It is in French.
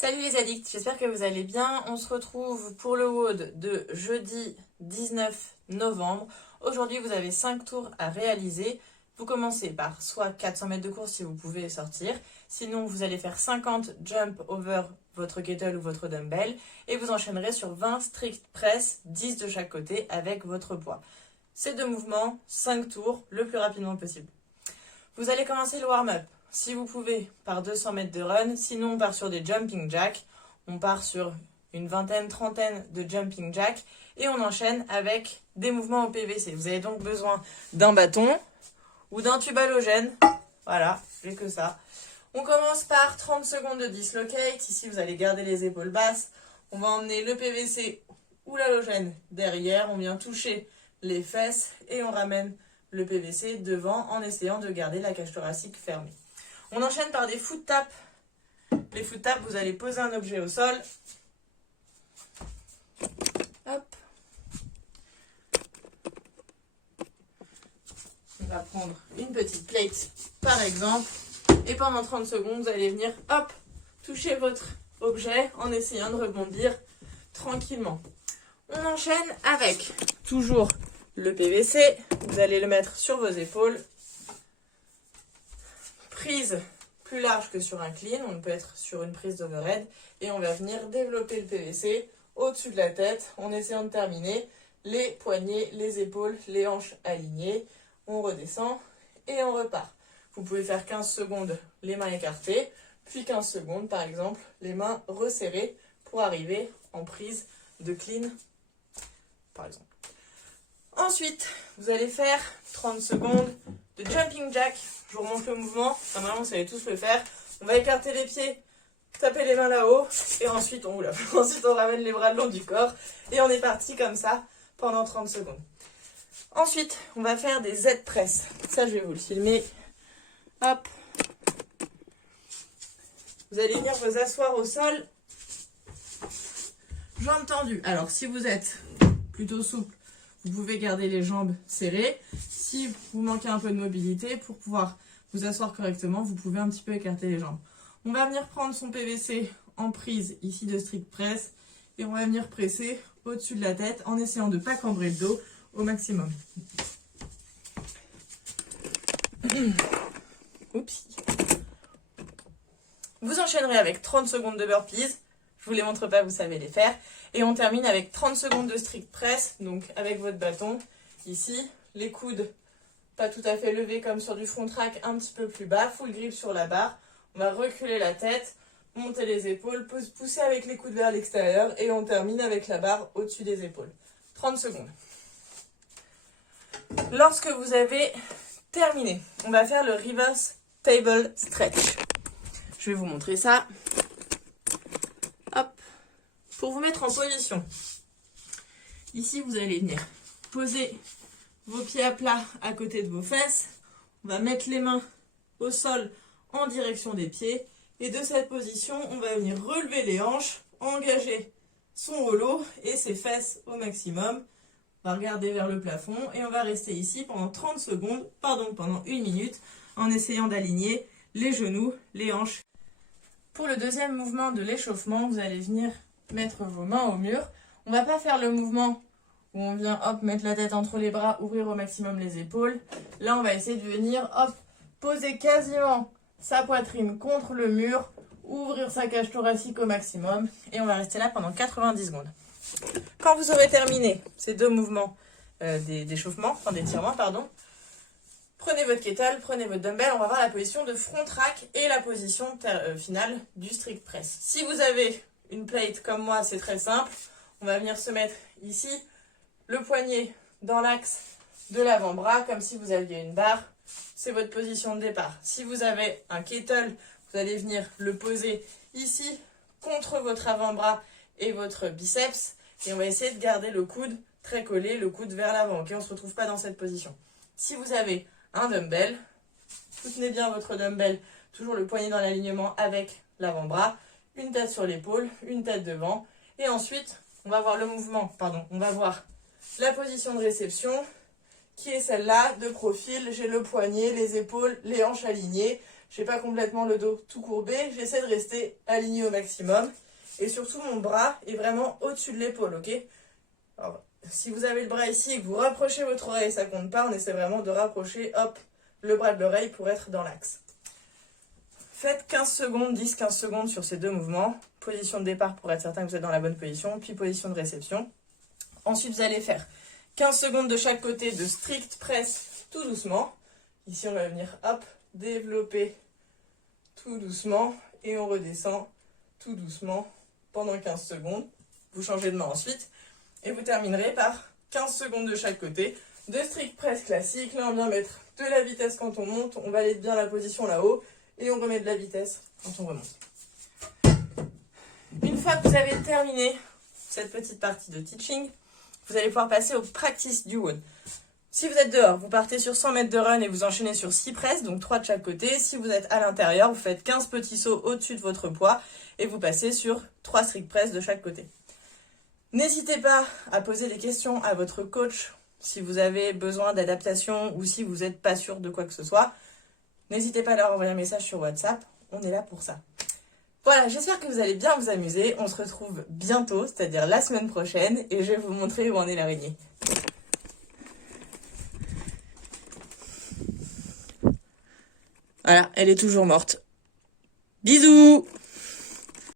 Salut les addicts, j'espère que vous allez bien. On se retrouve pour le WOD de jeudi 19 novembre. Aujourd'hui, vous avez 5 tours à réaliser. Vous commencez par soit 400 mètres de course si vous pouvez sortir. Sinon, vous allez faire 50 jump over votre kettle ou votre dumbbell. Et vous enchaînerez sur 20 strict press, 10 de chaque côté avec votre poids. Ces deux mouvements, 5 tours, le plus rapidement possible. Vous allez commencer le warm-up. Si vous pouvez, par 200 mètres de run. Sinon, on part sur des jumping jacks. On part sur une vingtaine, trentaine de jumping jacks. Et on enchaîne avec des mouvements au PVC. Vous avez donc besoin d'un bâton ou d'un tube halogène. Voilà, j'ai que ça. On commence par 30 secondes de dislocate. Ici, vous allez garder les épaules basses. On va emmener le PVC ou l'halogène derrière. On vient toucher les fesses et on ramène le PVC devant en essayant de garder la cage thoracique fermée. On enchaîne par des foot taps. Les foot taps, vous allez poser un objet au sol. Hop. On va prendre une petite plate, par exemple. Et pendant 30 secondes, vous allez venir, hop, toucher votre objet en essayant de rebondir tranquillement. On enchaîne avec toujours le PVC. Vous allez le mettre sur vos épaules. Prise plus large que sur un clean, on peut être sur une prise d'overhead et on va venir développer le PVC au-dessus de la tête en essayant de terminer les poignets, les épaules, les hanches alignées. On redescend et on repart. Vous pouvez faire 15 secondes les mains écartées, puis 15 secondes par exemple les mains resserrées pour arriver en prise de clean par exemple. Ensuite, vous allez faire 30 secondes de jumping jack. Je vous remonte le mouvement. Normalement, vous savez tous le faire. On va écarter les pieds, taper les mains là-haut. Et ensuite, ensuite, on ramène les bras le long du corps. Et on est parti comme ça pendant 30 secondes. Ensuite, on va faire des Z-press. Ça, je vais vous le filmer. Hop. Vous allez venir vous asseoir au sol. Jambes tendues. Alors, si vous êtes plutôt souple, vous pouvez garder les jambes serrées. Si vous manquez un peu de mobilité, pour pouvoir vous asseoir correctement, vous pouvez un petit peu écarter les jambes. On va venir prendre son PVC en prise ici de strict press et on va venir presser au-dessus de la tête en essayant de ne pas cambrer le dos au maximum. Oups. Vous enchaînerez avec 30 secondes de burpees. Je vous les montre pas, vous savez les faire. Et on termine avec 30 secondes de strict press, donc avec votre bâton. Ici, les coudes pas tout à fait levés comme sur du front rack, un petit peu plus bas, full grip sur la barre. On va reculer la tête, monter les épaules, pousser avec les coudes vers l'extérieur et on termine avec la barre au-dessus des épaules. 30 secondes. Lorsque vous avez terminé, on va faire le reverse table stretch. Je vais vous montrer ça. Hop. Pour vous mettre en position, ici vous allez venir poser vos pieds à plat à côté de vos fesses. On va mettre les mains au sol en direction des pieds. Et de cette position, on va venir relever les hanches, engager son holo et ses fesses au maximum. On va regarder vers le plafond et on va rester ici pendant 30 secondes, pendant 1 minute, en essayant d'aligner les genoux, les hanches. Pour le deuxième mouvement de l'échauffement, vous allez venir mettre vos mains au mur. On ne va pas faire le mouvement où on vient hop mettre la tête entre les bras, ouvrir au maximum les épaules. Là, on va essayer de venir hop poser quasiment sa poitrine contre le mur, ouvrir sa cage thoracique au maximum et on va rester là pendant 90 secondes. Quand vous aurez terminé ces deux mouvements d'échauffement, d'étirement, prenez votre kettle, prenez votre dumbbell, on va voir la position de front rack et la position finale du strict press. Si vous avez une plate comme moi, c'est très simple. On va venir se mettre ici, le poignet dans l'axe de l'avant-bras, comme si vous aviez une barre. C'est votre position de départ. Si vous avez un kettle, vous allez venir le poser ici, contre votre avant-bras et votre biceps. Et on va essayer de garder le coude très collé, le coude vers l'avant. Okay, on ne se retrouve pas dans cette position. Si vous avez un dumbbell, soutenez bien votre dumbbell, toujours le poignet dans l'alignement avec l'avant-bras, une tête sur l'épaule, une tête devant, et ensuite on va voir le mouvement, on va voir la position de réception qui est celle-là, de profil, j'ai le poignet, les épaules, les hanches alignées, J'ai pas complètement le dos tout courbé, j'essaie de rester aligné au maximum. Et surtout, mon bras est vraiment au-dessus de l'épaule, ok? Alors, si vous avez le bras ici et que vous rapprochez votre oreille, ça compte pas, on essaie vraiment de rapprocher, hop, le bras de l'oreille pour être dans l'axe. Faites 15 secondes, 10-15 secondes sur ces deux mouvements. Position de départ pour être certain que vous êtes dans la bonne position, puis position de réception. Ensuite, vous allez faire 15 secondes de chaque côté de strict press tout doucement. Ici, on va venir, hop, développer tout doucement et on redescend tout doucement pendant 15 secondes. Vous changez de main ensuite et vous terminerez par 15 secondes de chaque côté de strict press classique. Là, on vient mettre de la vitesse quand on monte, on valide bien la position là-haut et on remet de la vitesse quand on remonte. Une fois que vous avez terminé cette petite partie de teaching, vous allez pouvoir passer au practice du one. Si vous êtes dehors, vous partez sur 100 mètres de run et vous enchaînez sur 6 presses, donc 3 de chaque côté. Si vous êtes à l'intérieur, vous faites 15 petits sauts au-dessus de votre poids et vous passez sur 3 strict press de chaque côté. N'hésitez pas à poser des questions à votre coach si vous avez besoin d'adaptation ou si vous n'êtes pas sûr de quoi que ce soit. N'hésitez pas à leur envoyer un message sur WhatsApp, on est là pour ça. Voilà, j'espère que vous allez bien vous amuser. On se retrouve bientôt, c'est-à-dire la semaine prochaine, et je vais vous montrer où en est l'araignée. Voilà, elle est toujours morte. Bisous!